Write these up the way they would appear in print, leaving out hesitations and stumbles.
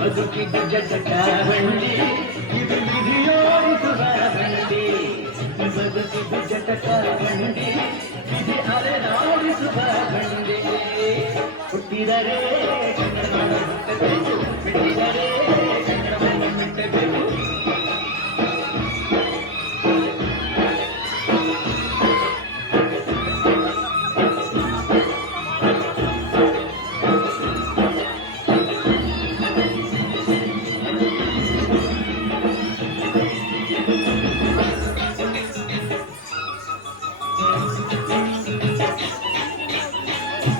ಬದುಕಿದ ಜಟಕ ಬಂಡಿ ಇದು ವಿಧಿಯೋಡಿಸುವ ಬಂಡಿ ಬದುಕಿದ ಜಟಕ ಬಂಡಿ ವಿಧಿ ಅಲೆದಾಡಿಸುವ ಬಂಡಿ ಹುಟ್ಟಿದರೆ ಕನ್ನಡ ಹುಟ್ಟಬೇಕು ಬಿಟ್ಟಿದರೆ ಕನ್ನಡವನ್ನು ಬಿಟ್ಟಬೇಕು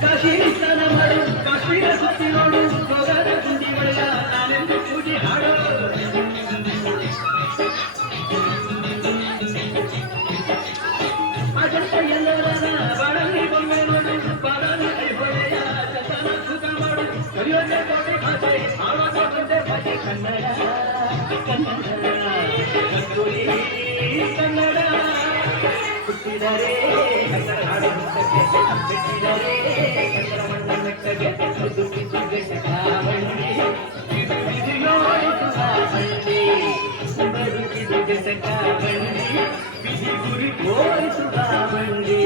ಕಾಶೀಸ್ತಾನ ಮಾಡು ಕಾಶ್ಮೀರ ಸುತ್ತಿ ನೋಡು ಹೋಗದ ಗುಂಡಿ ಒಳಗ ನಾನೆಂದು ಪೂಜೆ ಹಾಡು ಅಜಂತ ಎಲ್ಲರ ಬಾಳಲ್ಲಿ ಬೊಮ್ಮೆ ನೋಡು ಪಾದಾನ ಕೈಬೊಳೆಯ ಜತನ ಸುಖ ಮಾಡು ಕಲಿಯೋದೆ ಕೋಟೆ ಭಾಷೆ ಆವಾಗ ದೊಡ್ಡ ಭಾಷೆ ಕನ್ನಡ ಕನ್ನಡ ಕಸ್ತೂರಿ ಕನ್ನಡ ಹುಟ್ಟಿದರೆ ಕನ್ನಡ ಹಾಡು ಬಿಟ್ಟಿದರೆ ಕನ್ನಡ ಮಣ್ಣ ಮೆಟ್ಟಗೆ ಬದುಕಿದ್ದು ಜಟಕ ಬಂಡಿ ಇದು ವಿಧಿಯೋಡಿಸುವ ಬಂಡಿ ಬದುಕಿದ್ದು ಜಟಕ ಬಂಡಿ ವಿಧಿ ಗುರಿ ತೋರಿಸುವ ಬಂಡಿ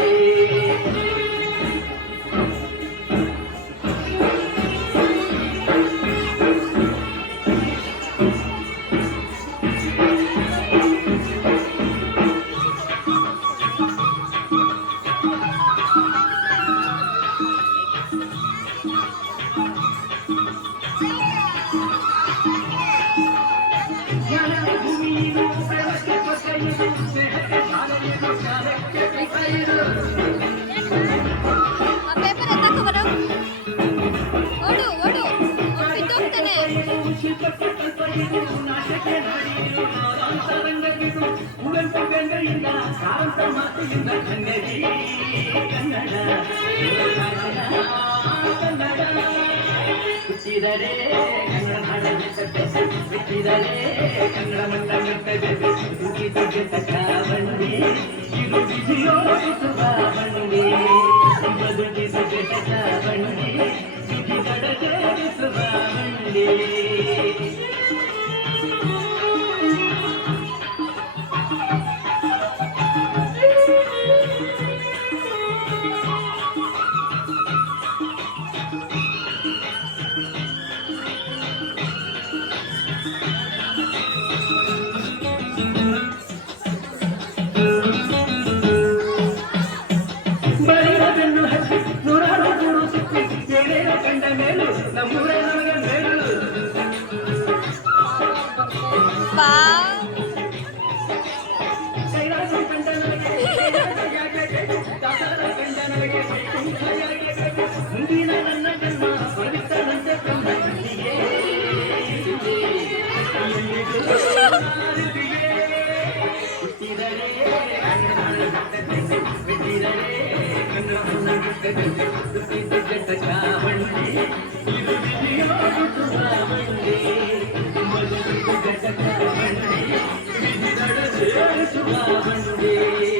ಕಾಂತ ಮಾತೆಯಿಂದ ಕನ್ನಡಿ ಕನ್ನಡ ಕನ್ನಡ ಹುಟ್ಟಿದರೆ ಕನ್ನಡ ಹಾಡ ಬಿಟ್ಟಿದರೆ ಕನ್ನಡ ಮಟ್ಟ ಮೆಟ್ಟಬೇಕು ಹುಟ್ಟಿದ ಜಟಕ ಬಂಡಿ ಇದು ವಿಧಿಯೋಡಿಸುವ ಬಂಡಿ ಬದುಕಿದ ಜಟಕ ಬಂಡಿ ವಿಧಿ ಗಡಜೋಡಿಸುವ ಬಂಡಿ ಬರಿಯದನ್ನು ಹಚ್ಚಿ ನೂರಾರು ದೂರು ಸುತ್ತಿ ಎಳೆಯ ಕಂಡ ಮೇಲು ನಮ್ಮೂರ ನಮಗೆ ಮೇಲು ಕೈಲಾಸ ಕಂಡ ನನಗೆ ದಾಸರ ಕಂಡ ನನಗೆ ಮುಂದಿನ ನನ್ನ ಜನ್ಮ ಪವಿತ್ರನಂತೆ ಬ್ರಹ್ಮನಿಗೆ ಹುಟ್ಟಿದರೆ ಬಿಟ್ಟಿದರೆ ಹುಟ್ಟಿದ ಜಟಕ ಬಂಡಿ ಇದು ವಿಧಿಯೋಡಿಸುವ ಬಂಡಿ ಬದುಕಿದ ಜಟಕ ಬಂಡಿ ವಿಧಿ ನಡೆಸುವ ಬಂಡಿ